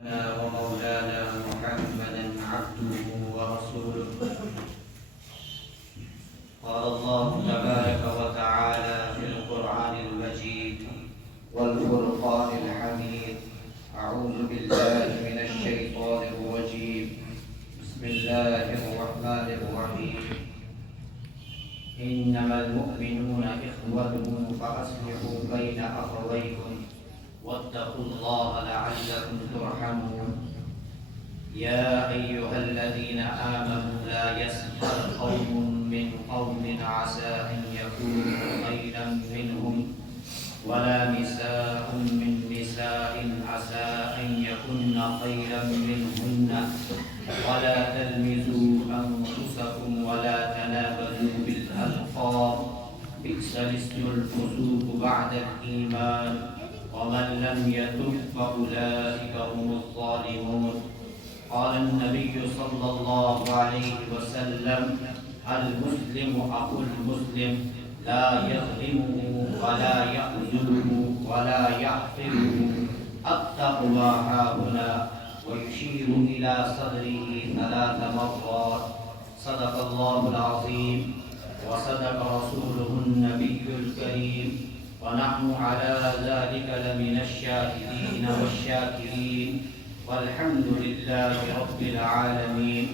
ومولانا محمدا عبده ورسوله. قال الله تبارك وتعالى في القرآن المجيد والفرقان الحميد: أعوذ بالله من الشيطان الرجيم. بسم الله الرحمن الرحيم. إنما المؤمنون إخوة فأصلحوا بين أخويكم واتقوا الله لعلكم ترحمون. يا أيها الذين آمنوا لا يسخر قوم من قوم عسى أن يكونوا خيرا منهم ولا نساء من نساء عسى أن يكن خيرا منهن ولا تلمزوا أنفسكم ولا تنابزوا بالألقاب بئس الاسم الفسوق بعد الإيمان ومن لم يتب فأولئك هم الظالمون. قال النبي صلى الله عليه وسلم: المسلم أخو المسلم لا يظلمه ولا يخذله ولا يحقره. التقوى هاهنا، ويشير إلى صدره 3 مرات. صدق الله العظيم وصدق رسوله النبي الكريم، ونحن على ذلك لمن الشاهدين والشاكرين، والحمد لله رب العالمين.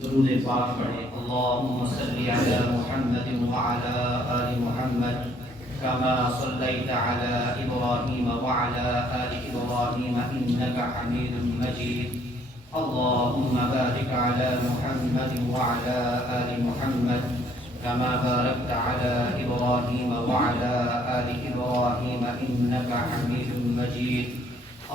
درود پاک پڑھیں. اللهم صل على محمد وعلى آل محمد كما صليت على إبراهيم وعلى آل إبراهيم إنك حميد مجيد. اللهم بارك على محمد وعلى آل محمد كما باركت على إبراهيم وعلى آل إبراهيم إنك حميد مجيد.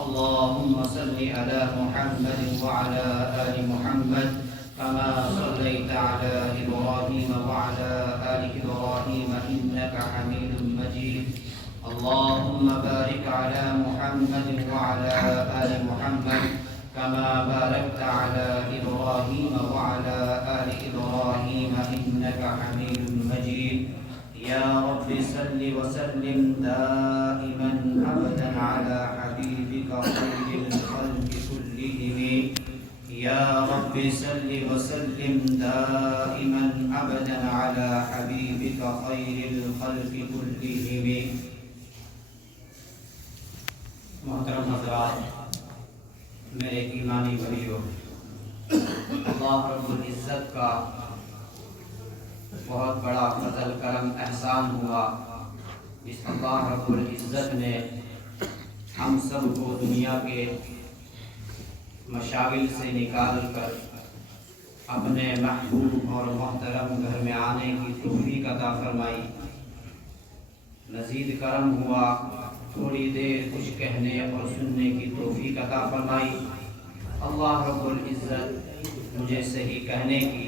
اللهم صل على محمد وعلى آل محمد كما صليت على إبراهيم وعلى آل إبراهيم إنك حميد مجيد. اللهم بارك على محمد وعلى آل محمد كما باركت على إبراهيم وعلى آل إبراهيم إنك حميد مجيد. يا رب صل وسلم دائما أبدا على حبيبك خير الخلق كلهم. يا رب صل وسلم دائما أبدا على حبيبك خير الخلق كلهم. محترم حضرات، میرے ایمانی بھائیوں، اللہ رب العزت کا بہت بڑا فضل کرم احسان ہوا. اس اللہ رب العزت نے ہم سب کو دنیا کے مشاغل سے نکال کر اپنے محبوب اور محترم گھر میں آنے کی توفیق عطا فرمائی. مزید کرم ہوا، تھوڑی دیر کچھ کہنے اور سننے کی توفیق عطا فرمائی. اللہ رب العزت مجھے صحیح کہنے کی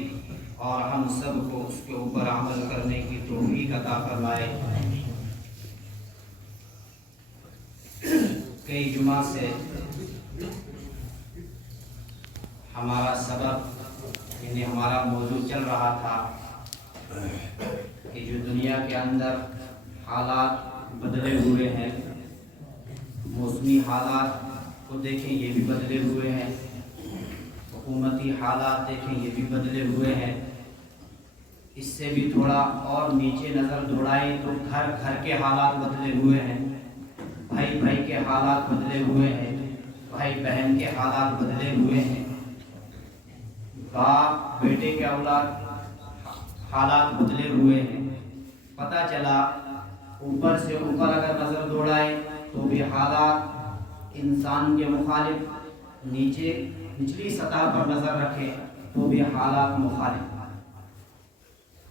اور ہم سب کو اس کے اوپر عمل کرنے کی توفیق عطا فرمائے. کئی جمعہ سے ہمارا سبب یعنی ہمارا موضوع چل رہا تھا کہ جو دنیا کے اندر حالات بدلے ہوئے ہیں، موسمی حالات کو دیکھیں یہ بھی بدلے ہوئے ہیں، حکومتی حالات دیکھیں یہ بھی بدلے ہوئے ہیں. اس سے بھی تھوڑا اور نیچے نظر دوڑائیں تو گھر گھر کے حالات بدلے ہوئے ہیں، بھائی بھائی کے حالات بدلے ہوئے ہیں، بھائی بہن کے حالات بدلے ہوئے ہیں، باپ بیٹے کے اولاد حالات بدلے ہوئے ہیں. پتہ چلا اوپر سے اوپر اگر نظر دوڑائیں تو بھی حالات انسان کے مخالف، نچلی سطح پر نظر رکھیں تو بھی حالات مخالف.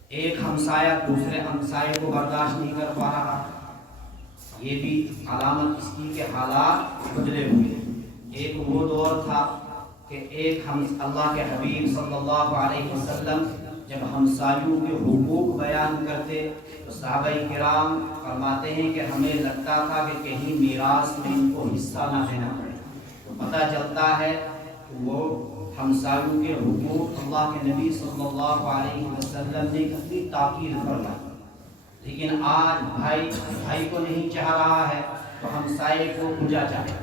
ایک ہمسایہ دوسرے ہمسائے کو برداشت نہیں کر پا رہا، یہ بھی علامت اس کی کہ حالات بدلے ہوئے. ایک وہ دور تھا کہ اللہ کے حبیب صلی اللہ علیہ وسلم جب ہمسایوں کے حقوق بیان کرتے تو صحابہ کرام فرماتے ہیں کہ ہمیں لگتا تھا کہ کہیں میراث میں ان کو حصہ نہ دینا پڑے. تو پتہ چلتا ہے کہ وہ ہمسایوں کے حقوق اللہ کے نبی صلی اللہ علیہ وسلم نے کتنی تاکید فرمائی. لیکن آج بھائی کو نہیں چاہ رہا ہے تو ہمسائے کو پوجا چاہے.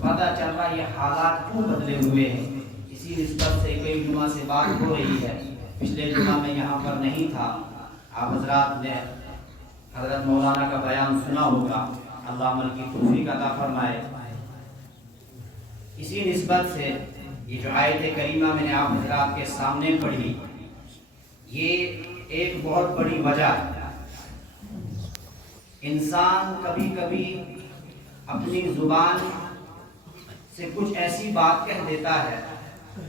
پتہ چل رہا یہ حالات کیوں بدلے ہوئے ہیں. اسی نسبت سے کئی جمعہ سے بات ہو رہی ہے. پچھلے جمعہ میں یہاں پر نہیں تھا. آپ حضرات نے حضرت مولانا کا بیان سنا ہوگا. اللہ عمل کی توفیق عطا فرمائے. اسی نسبت سے یہ جو آیت کریمہ میں نے آپ حضرات کے سامنے پڑھی، یہ ایک بہت بڑی وجہ ہے. انسان کبھی کبھی اپنی زبان سے کچھ ایسی بات کہہ دیتا ہے،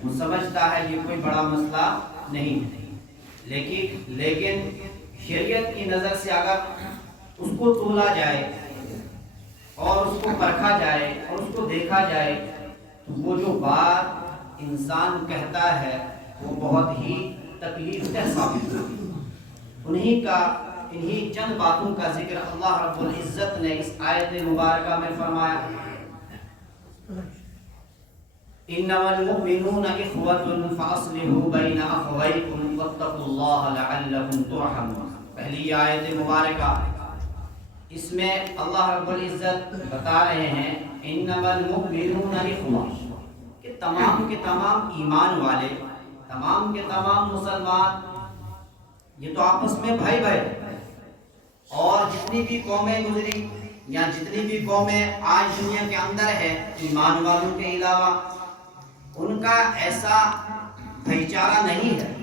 وہ سمجھتا ہے یہ کوئی بڑا مسئلہ نہیں ہے، لیکن شریعت کی نظر سے اگر اس کو تولا جائے اور اس کو پرکھا جائے اور اس کو دیکھا جائے تو وہ جو بات انسان کہتا ہے وہ بہت ہی تکلیف دہ ثابت ہوتی. انہی چند باتوں کا ذکر اللہ رب العزت نے اس آیت مبارکہ میں فرمایا. انما المؤمنون اخوة فاصلحوا بین اخویکم واتقوا اللہ لعلکم ترحمون. پہلی آیت مبارکہ اس میں اللہ رب العزت بتا رہے ہیں انما المؤمنون اخوة، کہ تمام کے تمام ایمان والے، تمام کے تمام مسلمان یہ تو آپس میں بھائی بھائی. اور جتنی بھی قومیں گزری یا جتنی بھی قومیں آج دنیا کے اندر ہے ایمان والوں کے علاوہ، ان کا ایسا بھائی چارہ نہیں ہے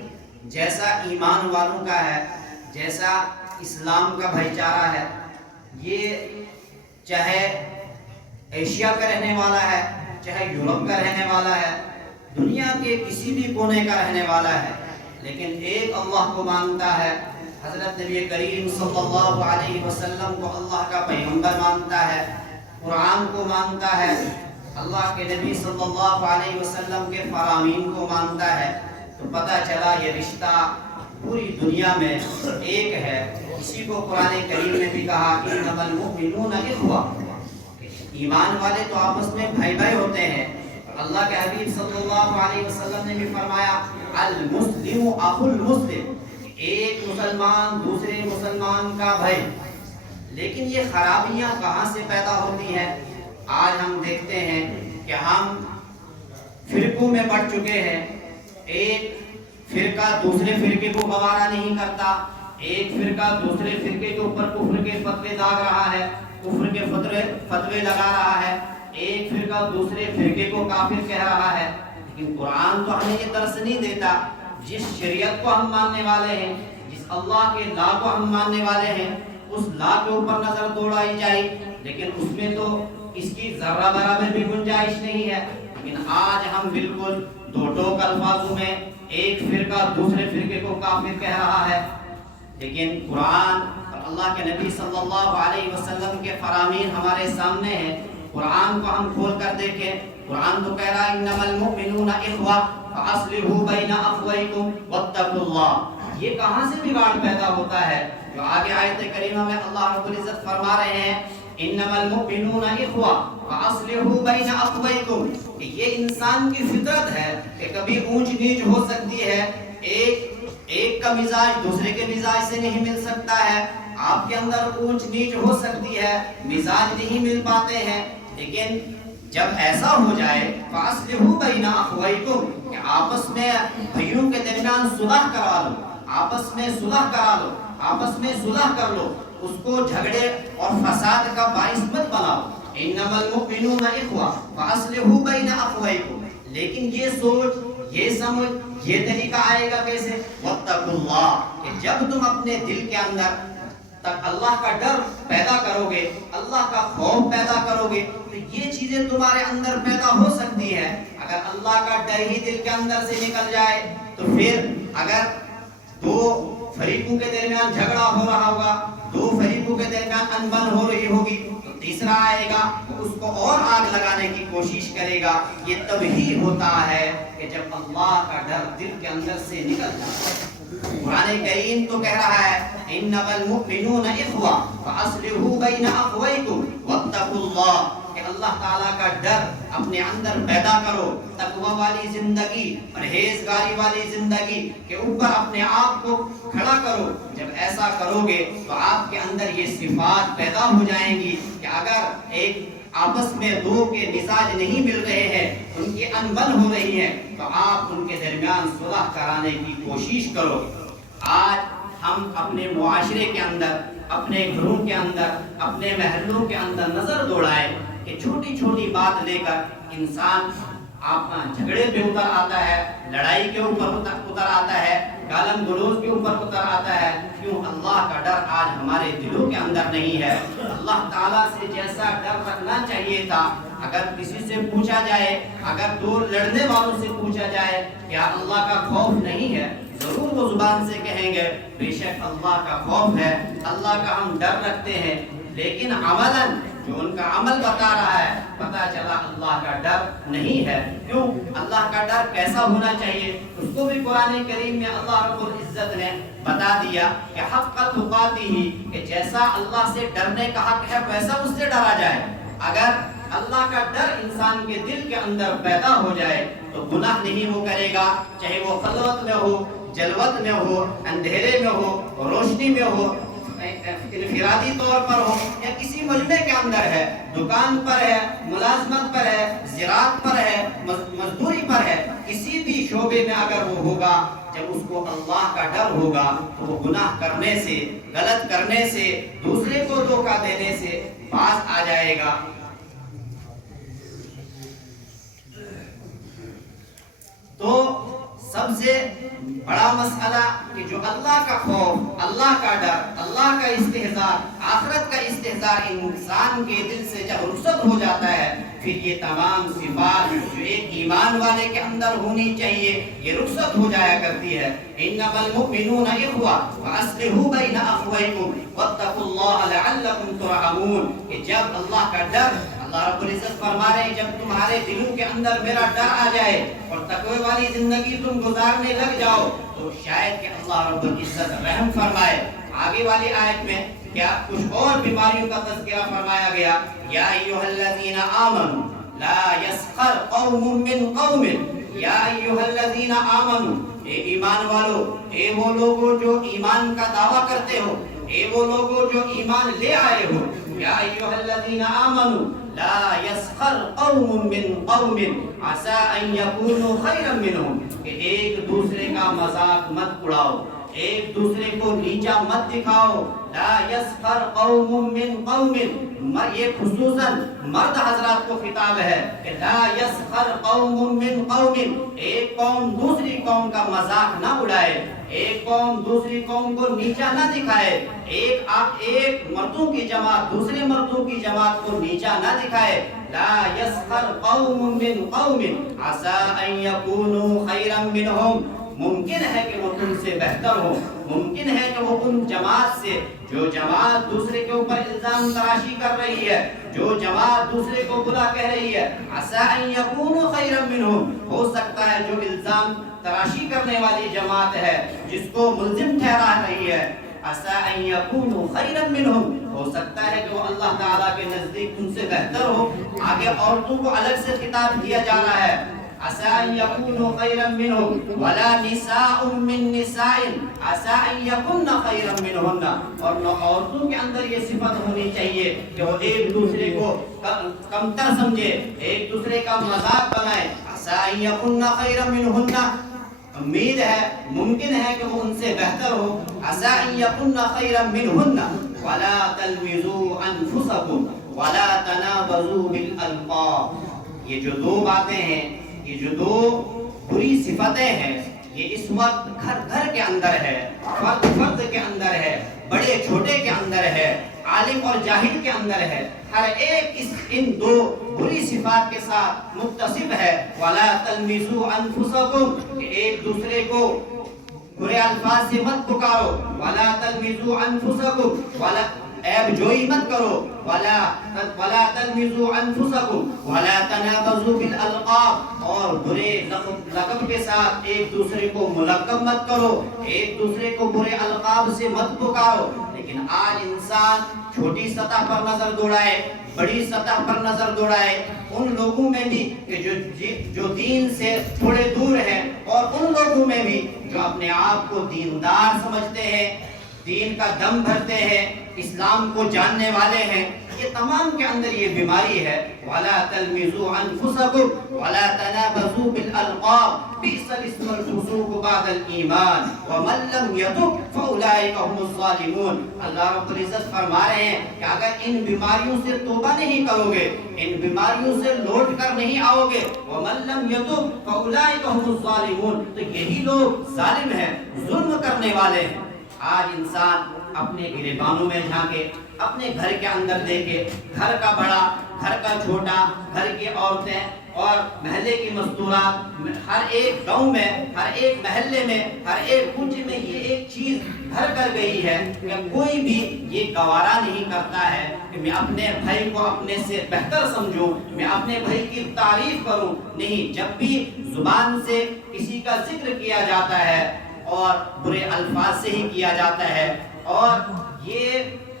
جیسا ایمان والوں کا ہے، جیسا اسلام کا بھائی چارہ ہے. یہ چاہے ایشیا کا رہنے والا ہے، چاہے یورپ کا رہنے والا ہے، دنیا کے کسی بھی کونے کا رہنے والا ہے، لیکن ایک اللہ کو مانتا ہے. حضرت نبی کریم صلی اللہ علیہ وسلم کو اللہ کا پیغمبر مانتا ہے، قرآن کو مانتا ہے، اللہ کے نبی صلی اللہ علیہ وسلم کے فرامین کو مانتا ہے. تو پتہ چلا یہ رشتہ پوری دنیا میں ایک ہے. اسی کو قرآن کریم نے بھی کہا انما المؤمنون اخوة، ایمان والے تو آپس میں بھائی بھائی ہوتے ہیں. اللہ کے حبیب صلی اللہ علیہ وسلم نے بھی فرمایا المسلم اخو المسلم، ایک مسلمان دوسرے مسلمان کا بھائی. لیکن یہ خرابیاں کہاں سے پیدا ہوتی ہیں؟ آج ہم دیکھتے ہیں کہ ہم فرقوں میں بٹ چکے ہیں. ایک فرقہ دوسرے فرقے کو گوارا نہیں کرتا، ایک فرقہ دوسرے فرقے کے اوپر کفر کے فتوے داغ رہا ہے، کفر کے فتوے لگا رہا ہے، ایک فرقہ دوسرے فرقے کو کافر کہہ رہا ہے. لیکن قرآن تو ہمیں یہ درس نہیں دیتا. جس شریعت کو ہم ماننے والے ہیں، جس اللہ کے لا کو ہم ماننے والے ہیں، اس لا کے اوپر نظر دوڑائی جائے، لیکن اس میں تو اس کی ذرہ برابر بھی گنجائش نہیں ہے. لیکن آج ہم بالکل دو ٹوک الفاظوں میں ایک فرقہ دوسرے فرقے کو کافر کہہ رہا ہے. لیکن قرآن اور اللہ کے نبی صلی اللہ علیہ وسلم کے فرامین ہمارے سامنے ہیں. قرآن کو ہم کھول کر دیکھیں. قرآن تو کہہ رہا ہے انما المؤمنون اخوة فاصلحوا بین اخویکم واتقوا اللہ. یہ کہاں سے بگاڑ پیدا ہوتا ہے؟ جو آگے آیت کریمہ میں اللہ رب العزت فرما رہے ہیں انما المؤمنون اخوة فاصلحوا بین اخویکم، کہ یہ انسان کی فطرت ہے کہ کبھی اونچ نیچ ہو سکتی ہے. ایک کا مزاج دوسرے کے مزاج سے نہیں مل سکتا ہے. آپ کے اندر اونچ نیچ ہو سکتی ہے، مزاج نہیں مل پاتے ہیں. لیکن جب ایسا ہو جائے فاصلحوا بین اخویکم، کہ آپس میں بھائیوں کے درمیان صلح کرا لو، آپس میں صلح کرا لو، آپس میں صلح کر لو، اس کو جھگڑے اور فساد کا باعث مت بناؤ. انما المؤمنون اخوة فاصلحوا بین اخویکم. لیکن یہ سوچ، یہ سمجھ، یہ طریقہ آئے گا کیسے؟ واتقوا اللہ، کہ جب تم اپنے دل کے اندر تک اللہ کا ڈر پیدا کرو گے، اللہ کا خوف پیدا کرو گے، تو یہ چیزیں تمہارے اندر پیدا ہو سکتی ہے. اگر اللہ کا ڈر ہی دل کے اندر سے نکل جائے تو پھر اگر دو فریقوں کے درمیان جھگڑا ہو رہا ہوگا، دو فریقوں کے درمیان انبن ہو رہی ہوگی، تو تیسرا آئے گا وہ اس کو اور آگ لگانے کی کوشش کرے گا. یہ تب ہی ہوتا ہے کہ جب اللہ کا ڈر دل کے اندر سے نکل جاتا ہے. قرآن کریم تو کہہ رہا ہے انما المؤمنون اخوة فاصلحوا بین اخویکم واتقوا اللہ، کہ اللہ تعالیٰ کا ڈر اپنے اندر پیدا کرو، تقوی والی زندگی، پرہیزگاری والی زندگی کے اوپر اپنے آپ کو کھڑا کرو. جب ایسا کرو گے تو آپ کے اندر یہ صفات پیدا ہو جائیں گی کہ اگر آپس میں دو کے مزاج نہیں مل رہے ہیں، ان کی انبن ہو رہی ہے، تو آپ ان کے درمیان صلح کرانے کی کوشش کرو۔ آج ہم اپنے معاشرے کے اندر، اپنے گھروں کے اندر، اپنے محلوں کے اندر نظر دوڑائے کہ چھوٹی چھوٹی بات لے کر انسان جھگڑے پہ اتر آتا ہے، لڑائی کے اوپر اتر آتا ہے، گالم گلوز کے اوپر اتر آتا ہے۔ کیوں؟ اللہ کا ڈر آج ہمارے دلوں کے اندر نہیں ہے۔ اللہ تعالیٰ سے جیسا ڈر رکھنا چاہیے تھا، اگر کسی سے پوچھا جائے، اگر دو لڑنے والوں سے پوچھا جائے کیا اللہ کا خوف نہیں ہے، ضرور وہ زبان سے کہیں گے بے شک اللہ کا خوف ہے، اللہ کا ہم ڈر رکھتے ہیں، لیکن عملاً جو ان کا عمل بتا رہا ہے پتہ چلا اللہ کا ڈر نہیں ہے۔ کیوں؟ اللہ کا ڈر کیسا ہونا چاہیے اس کو بھی قرآن کریم میں اللہ رب العزت نے بتا دیا کہ حق تقاتہ، کہ جیسا اللہ سے ڈرنے کا حق ہے ویسا اس سے ڈرا جائے۔ اگر اللہ کا ڈر انسان کے دل کے اندر پیدا ہو جائے تو گناہ نہیں وہ کرے گا، چاہے وہ خلوت میں ہو، جلوت میں ہو، اندھیرے میں ہو، روشنی میں ہو، انفرادی طور پر ہو، یا کسی مجمع کے اندر ہے، دکان پر ہے، ملازمت پر ہے، زراعت پر ہے، مزدوری پر ہے، کسی بھی شعبے میں اگر وہ ہوگا، جب اس کو اللہ کا ڈر ہوگا تو وہ گناہ کرنے سے، غلط کرنے سے، دوسرے کو دھوکہ دینے سے باز آ جائے گا۔ تو سب سے بڑا مسئلہ کہ جو اللہ کا خوف، اللہ کا ڈر، اللہ کا استحضار، آخرت کا استحضار انسان کے دل سے جب رخصت ہو جاتا ہے، پھر یہ تمام صفات جو ایک ایمان والے کے اندر ہونی چاہیے یہ رخصت ہو جایا کرتی ہے۔ انما المؤمنون اخوہ فاصلحوا بین اخویکم واتقوا اللہ لعلکم ترحمون، کہ جب اللہ کا ڈر، اللہ رب العزت فرما رہے ہیں جب تمہارے دلوں کے اندر میرا ڈر آ جائے اور تقوی والی زندگی تم گزارنے لگ جاؤ تو شاید کہ اللہ رب العزت رحم فرمائے۔ آگے والی آیت میں کیا کچھ اور بیماریوں کا تذکرہ فرمایا گیا، یا ایھا الذین آمنوا لا یسخر قوم من قوم، یا ایھا الذین آمنوا، اے ایمان والو، اے وہ لوگوں جو ایمان کا دعویٰ کرتے ہو، اے وہ لوگوں جو ایمان لے آئے ہو، یا ایھا الذین آمنوا لا یسخر قوم من قوم عسى ان یکونوا خیرا منهم، کہ ایک دوسرے کا مذاق مت اڑاؤ، ایک دوسرے کو نیچا مت دکھاؤ۔ لا یسخر قوم من قوم، یہ خصوصاً مرد حضرات کو خطاب ہے کہ لا یسخر قوم من قوم، ایک قوم دوسری قوم کا مذاق نہ اڑائے، ایک قوم دوسری قوم کو نیچا نہ دکھائے، ایک مردوں کی جماعت دوسرے مردوں کی جماعت کو نیچا نہ دکھائے۔ لا یسخر قوم من قوم عسى ان یکونوا خیرا منهم، ممکن ہے کہ وہ تم سے بہتر ہو، ممکن ہے کہ وہ ان جماعت سے، جو جماعت دوسرے کے اوپر الزام تراشی کر رہی ہے، جو جماعت دوسرے کو برا کہہ رہی ہے، عسى ان یکونوا خیرا منهم، ہو سکتا ہے جو الزام تراشی کرنے والی جماعت ہے، جس کو ملزم ٹھہرا رہی ہے، عسى ان یکونوا خیرا منهم، ہو سکتا ہے کہ وہ اللہ تعالیٰ کے نزدیک تم سے بہتر ہو۔ آگے عورتوں کو الگ سے خطاب کیا جا رہا ہے، عسى ان يكونوا خيرا منهم ولا نساء من نساء عسى ان يكن خيرا منهن، اور عورتوں کے اندر یہ صفت ہونی چاہیے کہ وہ ایک دوسرے کو کمتر سمجھے، ایک دوسرے کا مذاق بنائے۔ عسى ان يكن خيرا منهن، امید ہے، ممکن ہے کہ وہ ان سے بہتر ہو۔ عسى ان يكن خيرا منهن ولا تلمزوا انفسكم ولا تنابزوا بالالقاب، یہ جو دو باتیں ہیں، یہ جو دو بری صفتیں ہیں، یہ اس وقت گھر گھر کے اندر ہے، فرد فرد کے اندر ہے، بڑے چھوٹے کے اندر ہے، عالم اور جاہل کے اندر ہے، ہر ایک ان دو بری صفات کے ساتھ متصف ہے۔ وَلَا تَلْمِزُوا أَنفُسَكُمْ، کہ ایک دوسرے کو برے الفاظ سے مت پکارو، وَلَا تَلْمِزُوا أَنفُسَكُمْ، وَلَا عیب جوئی مت کرو، وَلَا تَلْمِزُوا أَنفُسَكُمْ وَلَا تَنَابَزُوا بِالْأَلْقَابِ، اور برے لقب کے ساتھ ایک دوسرے کو ملقب مت کرو، ایک دوسرے کو برے القاب سے مت پکارو۔ لیکن آج انسان چھوٹی سطح پر نظر دوڑائے، بڑی سطح پر نظر دوڑائے، ان لوگوں میں بھی کہ جو دین سے تھوڑے دور ہیں، اور ان لوگوں میں بھی جو اپنے آپ کو دیندار سمجھتے ہیں، دین کا دم بھرتے ہیں، اسلام کو جاننے والے ہیں، یہ تمام کے اندر یہ بیماری ہے۔ وَلَا تَلْمِزُوا أَنفُسَكُمْ وَلَا تَنَابَزُوا بِالْأَلْقَابِ بِئْسَ الِاسْمُ الْفُسُوقُ بَعْدَ الْإِيمَانِ وَمَن لَّمْ يَتُبْ فَأُولَٰئِكَ هُمُ الظَّالِمُونَ۔ اللہ رب العزت فرما رہے ہیں کہ اگر ان بیماریوں سے توبہ نہیں کرو گے، ان بیماریوں سے لوٹ کر نہیں آؤ گے، وَمَن لَّمْ يَتُبْ فَأُولَٰئِكَ هُمُ الظَّالِمُونَ، تو یہی لوگ ظالم ہیں، ظلم کرنے والے ہیں۔ آج انسان اپنے گریبانوں میں جھانکے، اپنے گھر کے اندر دیکھے، گھر کا بڑا، گھر کا چھوٹا، گھر کی عورتیں اور محلے کی مستورات، ہر ایک گاؤں میں، ہر ایک محلے میں، ہر ایک کنج میں یہ ایک چیز بھر کر گئی ہے کہ کوئی بھی یہ گوارا نہیں کرتا ہے کہ میں اپنے بھائی کو اپنے سے بہتر سمجھوں، میں اپنے بھائی کی تعریف کروں۔ نہیں، جب بھی زبان سے کسی کا ذکر کیا جاتا ہے اور برے الفاظ سے ہی کیا جاتا ہے، اور یہ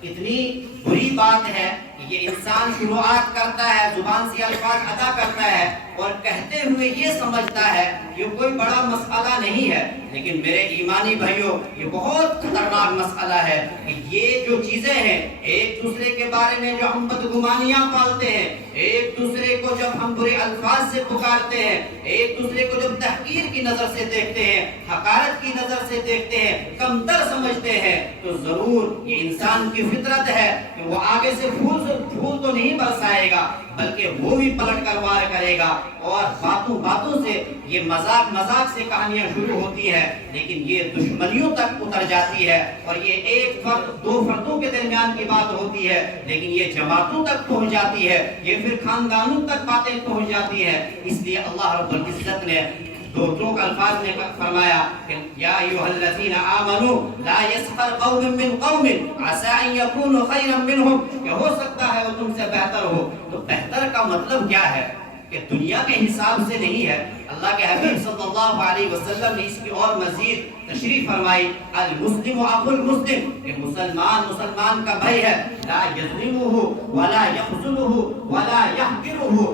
اتنی بری بات ہے کہ یہ انسان شروعات کرتا ہے، زبان سے الفاظ ادا کرتا ہے اور کہتے ہوئے یہ سمجھتا ہے کہ یہ کوئی بڑا مسئلہ نہیں ہے، لیکن میرے ایمانی بھائیوں یہ بہت خطرناک مسئلہ ہے کہ یہ جو چیزیں ہیں، ایک دوسرے کے بارے میں جو ہم بدگمانیاں پالتے ہیں، ایک دوسرے کو جب ہم برے الفاظ سے پکارتے ہیں، ایک دوسرے کو جب تحقیر کی نظر سے دیکھتے ہیں، حقارت کی نظر سے دیکھتے ہیں، کمتر سمجھتے ہیں، تو ضرور یہ انسان کی فطرت ہے کہ وہ آگے سے پھول تو نہیں برسائے گا، بلکہ وہ بھی پلٹ کر وار کرے گا، اور باتوں سے یہ مذاق سے کہانیاں شروع ہوتی ہے، لیکن یہ دشمنیوں تک اتر جاتی ہے، اور یہ ایک فرد دو فردوں کے درمیان کی بات ہوتی ہے، لیکن یہ جماعتوں تک پہنچ جاتی ہے، یہ پھر خاندانوں تک باتیں پہنچ جاتی ہے۔ اس لیے اللہ رب العزت نے دو الفاظ میں فرمایا کہ یا ایھا الذین آمنوا لا یسخر قوم من قوم عسى ان یکونوا خیرا منهم، کہ ہو سکتا ہے وہ تم سے بہتر ہو۔ تو بہتر کا مطلب کیا ہے کہ دنیا کے حساب سے نہیں ہے۔ اللہ کے حبیب صلی اللہ علیہ وسلم نے اس کی اور مزید تشریح فرمائی، المسلم اخو المسلم، کہ مسلمان کا بھائی ہے، لا یظلمہ ولا یخذلہ ولا یحقرہ،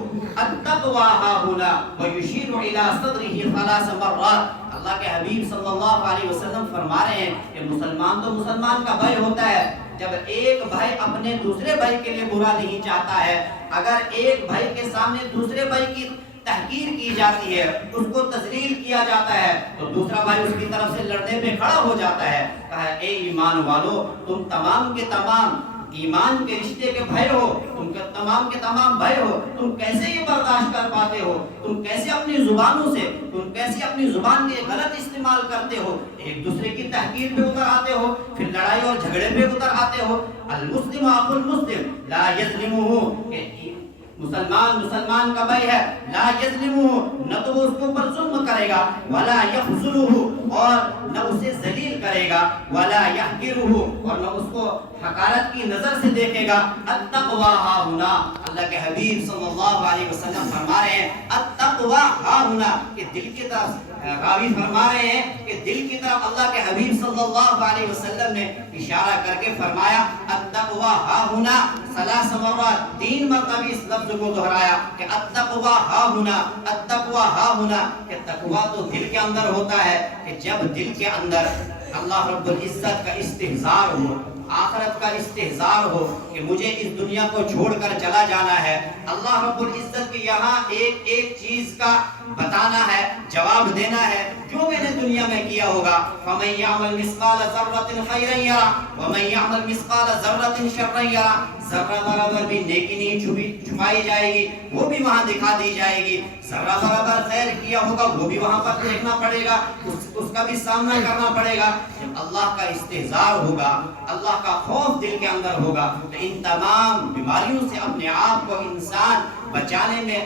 التقوی ھاہنا ویشیر الی صدرہ ثلاث مرات۔ اللہ کے حبیب صلی اللہ علیہ وسلم فرما رہے ہیں کہ مسلمان تو مسلمان کا بھائی ہوتا ہے جب ایک بھائی اپنے دوسرے بھائی کے لیے برا نہیں چاہتا ہے۔ اگر ایک بھائی کے سامنے دوسرے بھائی کی تحقیر کی جاتی ہے، اس کو تذلیل کیا جاتا ہے، تو دوسرا بھائی اس کی طرف سے لڑنے پہ کھڑا ہو جاتا ہے۔ کہا اے ایمان والو، تم تمام کے تمام ایمان کے رشتے کے بھائی ہو، تم تمام کے تمام بھائی ہو، تم کیسے یہ برداشت کر پاتے ہو؟ تم کیسے اپنی زبانوں سے، تم کیسے اپنی زبان کے غلط استعمال کرتے ہو؟ ایک دوسرے کی تحقیر پہ اتر آتے ہو، پھر لڑائی اور جھگڑے پہ اتر آتے ہو۔ المسلم اخو المسلم لا یظلمہ، مسلمان کا بھائی ہے، لا یظلمہ، نہ تو وہ اس کے اوپر ظلم کرے گا، ولا یخذلہ، اور نہ اسے ذلیل کرے گا، ولا یحقرہ، اور نہ اس کو حقارت کی نظر سے دیکھے گا۔ التقوی ھاہنا، اللہ کے حبیب صلی اللہ علیہ وسلم فرما رہے ہیں التقوی ھاہنا، کہ دل کی طرف، راوی فرما رہے ہیں کہ دل کی طرف اللہ کے حبیب صلی اللہ علیہ وسلم نے اشارہ کر کے فرمایا التقوی ھاہنا ثلاث مرات، 3 مرتبہ اس لفظ کو دہرایا کہ التقوی ھاہنا، التقوی ھاہنا، کہ تقوی تو دل کے اندر ہوتا ہے، کہ جب دل کے اندر اللہ رب العزت کا استحضار ہو، آخرت کا استحضار ہو کہ مجھے اس دنیا کو چھوڑ کر چلا جانا ہے، اللہ رب العزت کے یہاں ایک ایک چیز کا بتانا ہے، جواب دینا ہے جو میں نے دنیا میں کیا ہوگا۔ فَمَن يَعْمَلْ مِثْقَالَ ذَرَّةٍ خَيْرًا يَرَهُ وَمَن يَعْمَلْ مِثْقَالَ ذَرَّةٍ شَرًّا يَرَهُ، ذرہ برابر بھی نیکی نہیں چھپائی جائے گی، وہ بھی وہاں دکھا دی جائے گی۔ ذرہ برابر خیر کیا ہوگا وہ بھی وہاں پر دیکھنا پڑے گا، اس کا بھی سامنا کرنا پڑے گا۔ جب اللہ کا استحضار ہوگا، اللہ کا خوف دل کے اندر ہوگا، تو ان تمام بیماریوں سے اپنے آپ کو انسان بچانے میں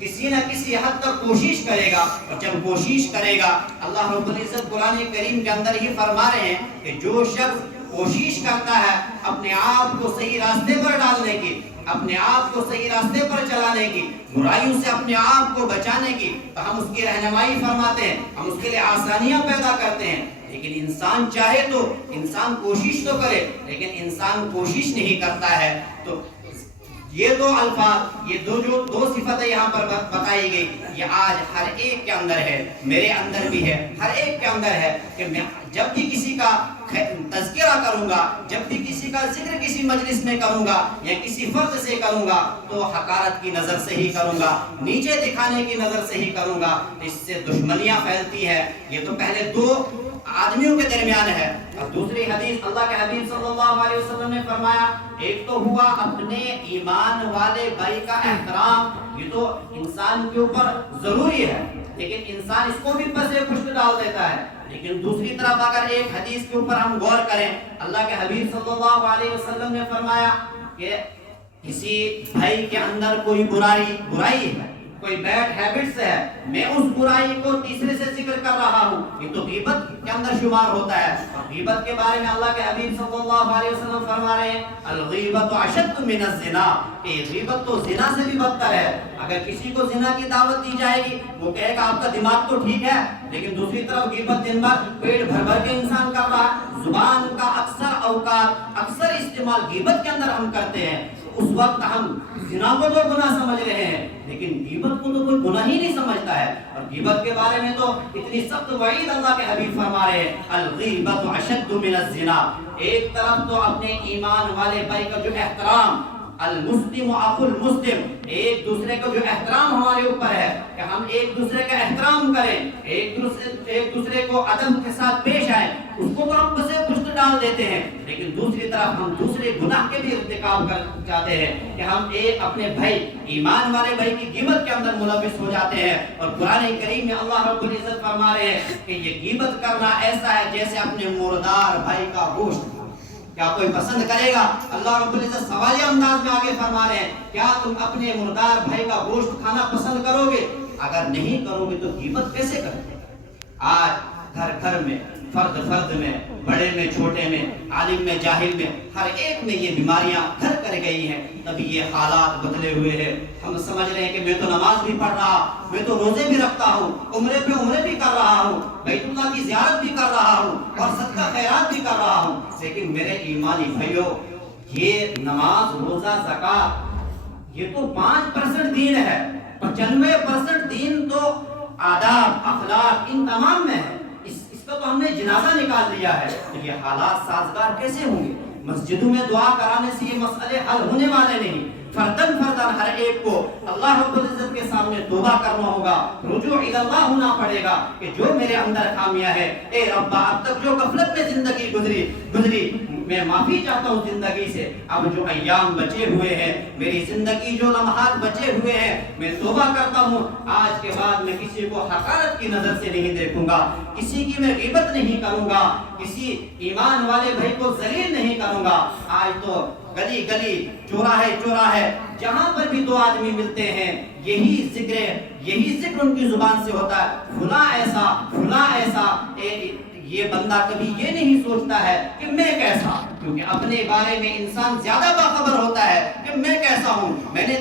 کسی نہ کسی حد تک کوشش کرے گا، اور جب کوشش کرے گا، اللہ رب العزت قرآن کریم کے اندر ہی فرما رہے ہیں کہ جو شخص کوشش کرتا ہے اپنے آپ کو صحیح راستے پر ڈالنے کی، اپنے آپ کو صحیح راستے پر چلانے کی، برائیوں سے اپنے آپ کو بچانے کی، تو ہم اس کی رہنمائی فرماتے ہیں، ہم اس کے لیے آسانیاں پیدا کرتے ہیں۔ لیکن انسان چاہے تو انسان کوشش تو کرے، لیکن انسان کوشش نہیں کرتا ہے۔ تو یہ 2 الفاظ، یہ دو صفتیں یہاں پر بتائی گئی، یہ آج ہر ایک کے اندر ہے، میرے اندر بھی ہے، ہر ایک کے اندر ہے، کہ میں جب بھی کسی کا تذکرہ کروں گا، جب بھی کسی کا ذکر کسی مجلس میں کروں گا یا کسی فرد سے کروں گا تو حقارت کی نظر سے ہی کروں گا، نیچے دکھانے کی نظر سے ہی کروں گا، اس سے دشمنیاں پھیلتی ہے۔ یہ تو پہلے دو آدمیوں کے درمیان ہے۔ اور دوسری حدیث اللہ کے حبیب صلی اللہ علیہ وسلم نے فرمایا، ایک تو ہوا اپنے ایمان والے بھائی کا احترام، یہ تو انسان کے اوپر ضروری ہے، لیکن انسان اس کو بھی پسے پشت ڈال دیتا ہے۔ لیکن دوسری طرف اگر ایک حدیث کے اوپر ہم غور کریں، اللہ کے حبیب صلی اللہ علیہ وسلم نے فرمایا کہ کسی بھائی کے اندر کوئی برائی ہے، کوئی بیڈ ہیبٹس ہے، میں اس برائی کو تیسرے سے ذکر کر رہا ہوں، یہ تو غیبت کے اندر شمار ہوتا ہے۔ اور غیبت کے بارے میں اللہ کے حبیب صلی اللہ علیہ وسلم فرما رہے ہیں، الغیبت اشد من الزنا، کہ غیبت تو زنا سے بھی بدتر ہے۔ اگر کسی کو زنا کی دعوت دی جائے گی، وہ کہے گا آپ کا دماغ تو ٹھیک ہے، لیکن دوسری طرف غیبت دن بھر پیٹ بھر بھر کے انسان کر رہا ہے۔ زبان کا اکثر اوقات اکثر استعمال غیبت کے اندر ہم کرتے ہیں، اس وقت ہم زنا کو تو گناہ سمجھ رہے ہیں، لیکن غیبت کو تو کوئی گناہ ہی نہیں سمجھتا ہے۔ اور غیبت کے بارے میں تو اتنی سخت وعید اللہ کے حبیب فرما رہے ہیں، الغیبت اشد من الزنا۔ ایک طرف تو اپنے ایمان والے بھائی کا جو احترام، المسلم اخو المسلم، ایک دوسرے کا جو احترام ہمارے اوپر ہے کہ ہم ایک دوسرے کا احترام کریں، ایک دوسرے کو ادب کے ساتھ پیش آئیں، اس کو تو ہم پسے پشت ڈال دیتے ہیں، لیکن دوسری طرف ہم دوسرے گناہ کے بھی ارتکاب کر جاتے ہیں کہ ہم ایک اپنے بھائی، ایمان والے بھائی کی غیبت کے اندر ملوث ہو جاتے ہیں۔ اور قرآن کریم میں اللہ رب العزت فرما رہے ہیں کہ یہ غیبت کرنا ایسا ہے جیسے اپنے مردار بھائی کا گوشت۔ کیا کوئی پسند کرے گا؟ اللہ رب العزت سوالیہ انداز میں آگے فرما رہے ہیں، کیا تم اپنے مردار بھائی کا گوشت کھانا پسند کرو گے؟ اگر نہیں کرو گے تو غیبت کیسے کرو گے؟ آج گھر گھر میں، فرد فرد میں، بڑے میں چھوٹے میں، عالم میں جاہل میں، ہر ایک میں یہ بیماریاں گھر کر گئی ہیں۔ تبھی یہ حالات بدلے ہوئے ہیں۔ ہم سمجھ رہے ہیں کہ میں تو نماز بھی پڑھ رہا، میں تو روزے بھی رکھتا ہوں، عمرے پہ عمرے بھی کر رہا ہوں، بیت اللہ کی زیارت بھی کر رہا ہوں اور صدقہ خیرات بھی کر رہا ہوں، لیکن میرے ایمانی بھائیو، یہ نماز، روزہ، زکوٰۃ یہ تو 5% دین ہے، 95% دین تو آداب، اخلاق، ان تمام میں ہے۔ اس کا تو ہم نے جنازہ نکال لیا ہے۔ تو یہ حالات سازگار کیسے ہوں گے؟ مسجدوں میں دعا کرانے سے یہ مسئلے حل ہونے والے نہیں۔ فردن فردن ہر ایک کو اللہ رب العزت کے سامنے توبہ کرنا ہوگا، رجوع الی اللہ ہونا پڑے گا کہ جو میرے اندر خامیاں ہے، اے رب اب تک جو غفلت میں زندگی گزری میں معافی چاہتا ہوں زندگی سے۔ اب جو ایام بچے ہوئے ہیں، میری زندگی جو لمحات بچے ہوئے ہیں، میں توبہ کرتا ہوں، آج کے بعد میں کسی کو حقارت کی نظر سے نہیں دیکھوں گا، کسی کی میں غیبت نہیں کروں گا، کسی ایمان والے بھائی کو ذلیل نہیں کروں گا۔ آج تو گلی گلی، چوراہے جہاں پر بھی دو آدمی ملتے ہیں، یہی ذکر ان کی زبان سے ہوتا ہے، فلاں ایسا۔ یہ بندہ کبھی یہ نہیں سوچتا ہے کہ میں کیسا، کیونکہ اپنے بارے میں انسان زیادہ باخبر ہوتا ہے کہ میں کیسا ہوں، میں نے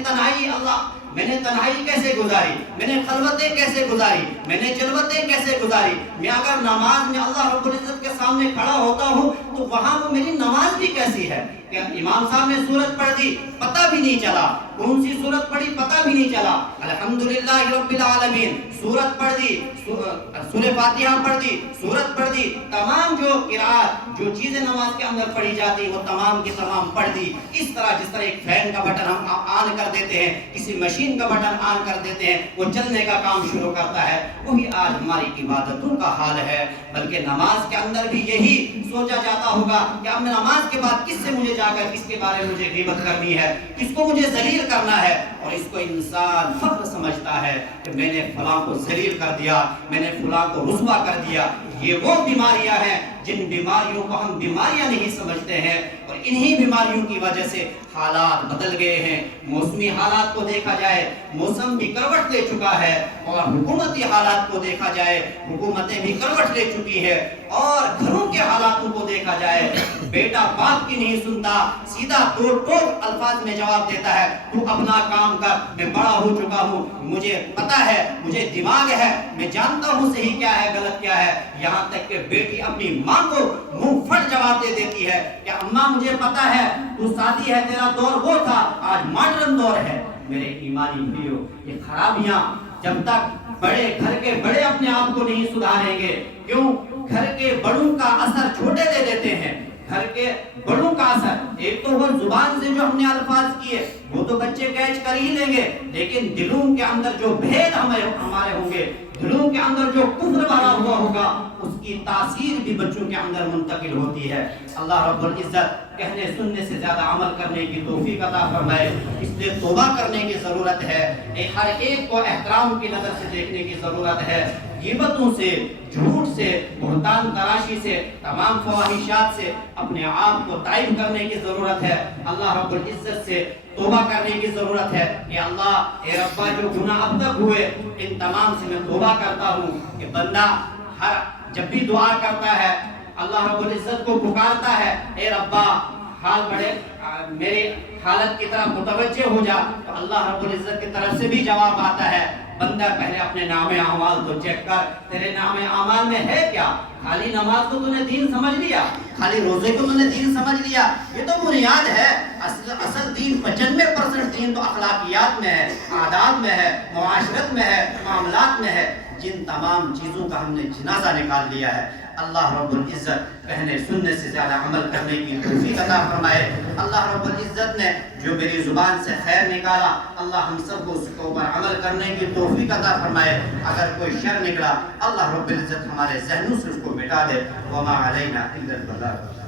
تنہائی کیسے گزاری، میں نے خلوتیں کیسے گزاری، میں نے جلوتیں کیسے گزاری۔ میں اگر نماز میں اللہ رب العزت کے سامنے کھڑا ہوتا ہوں تو وہاں وہ میری نماز بھی کیسی ہے کہ امام صاحب نے سورت پڑھ دی، پتہ بھی نہیں چلا، کون سی سورت پڑھی پتہ بھی نہیں چلا، الحمدللہ رب العالمین سورت پڑھ دی، سورہ فاتحہ پڑھ دی، سورت پڑھ دی، تمام جو قرآت، جو چیزیں نماز کے اندر پڑھی جاتی وہ تمام کی تمام پڑھ دی۔ اس طرح جس طرح ایک فین کا بٹن ہم آن کر دیتے ہیں، کسی مشین کا بٹن آن کر دیتے ہیں، وہ چلنے کا کام شروع کرتا ہے، وہی آج ہماری عبادتوں کا حال ہے۔ بلکہ نماز کے اندر بھی یہی سوچا جاتا ہوگا کہ اب میں نماز کے بعد کس سے مجھے جا کر کس کے بارے میں مجھے غیبت کرنی ہے، کس کو مجھے ذلیل کرنا ہے، اور اس کو انسان فخر سمجھتا ہے کہ میں نے فلاں کو ذلیل کر دیا، میں نے فلاں کو رسوا کر دیا۔ یہ وہ بیماریاں ہیں جن بیماریوں کو ہم بیماریاں نہیں سمجھتے ہیں، اور انہی بیماریوں کی وجہ سے حالات بدل گئے ہیں۔ موسمی حالات کو دیکھا جائے، موسم بھی کروٹ لے چکا ہے، اور حکومتی حالات کو دیکھا جائے، حکومتیں بھی کروٹ لے چکی ہے، اور گھروں کے حالاتوں کو دیکھا جائے، بیٹا باپ کی نہیں سنتا، سیدھا دو ٹوک الفاظ میں جواب دیتا ہے، تو اپنا کام کر، میں بڑا ہو چکا ہوں، مجھے پتہ ہے، مجھے دماغ ہے، میں جانتا ہوں صحیح کیا ہے غلط کیا ہے۔ یہاں تک کہ بیٹی اپنی ماں کو منہ پھٹ جواب دے دیتی ہے کہ اماں مجھے پتہ ہے، تو شادی ہے، تیرا دور وہ تھا، آج ماڈرن دور ہے۔ میرے ایمانی بھائیو، یہ خرابیاں جب تک بڑے گھر کے بڑے اپنے آپ کو نہیں سدھاریں گے، کیوں؟ گھر کے بڑوں کا اثر چھوٹے دے دیتے ہیں. گھر کے بڑوں کا اثر، ایک تو وہ زبان سے جو ہم نے الفاظ کیے وہ تو بچے کیچ کر ہی لیں گے، لیکن دلوں کے اندر جو بھید ہمارے ہوں گے، دلوں کے اندر جو کفر بھرا ہوا ہوگا، اس کی تاثیر بھی بچوں کے اندر منتقل ہوتی ہے. اللہ رب العزت کہنے سننے سے زیادہ عمل کرنے کی توفیق عطا فرمائے. اس لیے توبہ کرنے کی ضرورت ہے. ہر ایک کو احترام کی نظر سے دیکھنے کی ضرورت ہے. غیبتوں سے، جھوٹ سے، بہتان تراشی سے، تمام فواہشات سے اپنے آپ کو تائب کرنے کی ضرورت ہے. اللہ رب العزت سے توبہ کرنے کی ضرورت ہے کہ اللہ اے ربا جو گناہ اب تک ہوئے ان تمام سے میں توبہ کرتا ہوں. کہ بندہ جب بھی دعا کرتا ہے اللہ رب العزت کو پکارتا ہے اے ربا حال بڑے میری حالت کی طرف متوجہ ہو جا، تو اللہ رب العزت کی طرف سے بھی جواب آتا ہے بندہ پہلے اپنے نام اعمال تو چیک کر، تیرے نام اعمال میں ہے کیا؟ خالی نماز کو تو نے دین سمجھ لیا، خالی روزے کو تو نے دین سمجھ لیا، یہ تو بنیاد ہے. اصل دین 95% دین تو اخلاقیات میں ہے، عادات میں ہے، معاشرت میں ہے، معاملات میں ہے. جن تمام چیزوں کا ہم نے جنازہ نکال لیا ہے. اللہ رب العزت کہنے سننے سے زیادہ عمل کرنے کی توفیق عطا فرمائے. اللہ رب العزت نے جو میری زبان سے خیر نکالا اللہ ہم سب کو اس کے اوپر عمل کرنے کی توفیق عطا فرمائے. اگر کوئی شر نکلا اللہ رب العزت ہمارے ذہنوں سے اس کو مٹا دے. وما علینا الا البلاغ.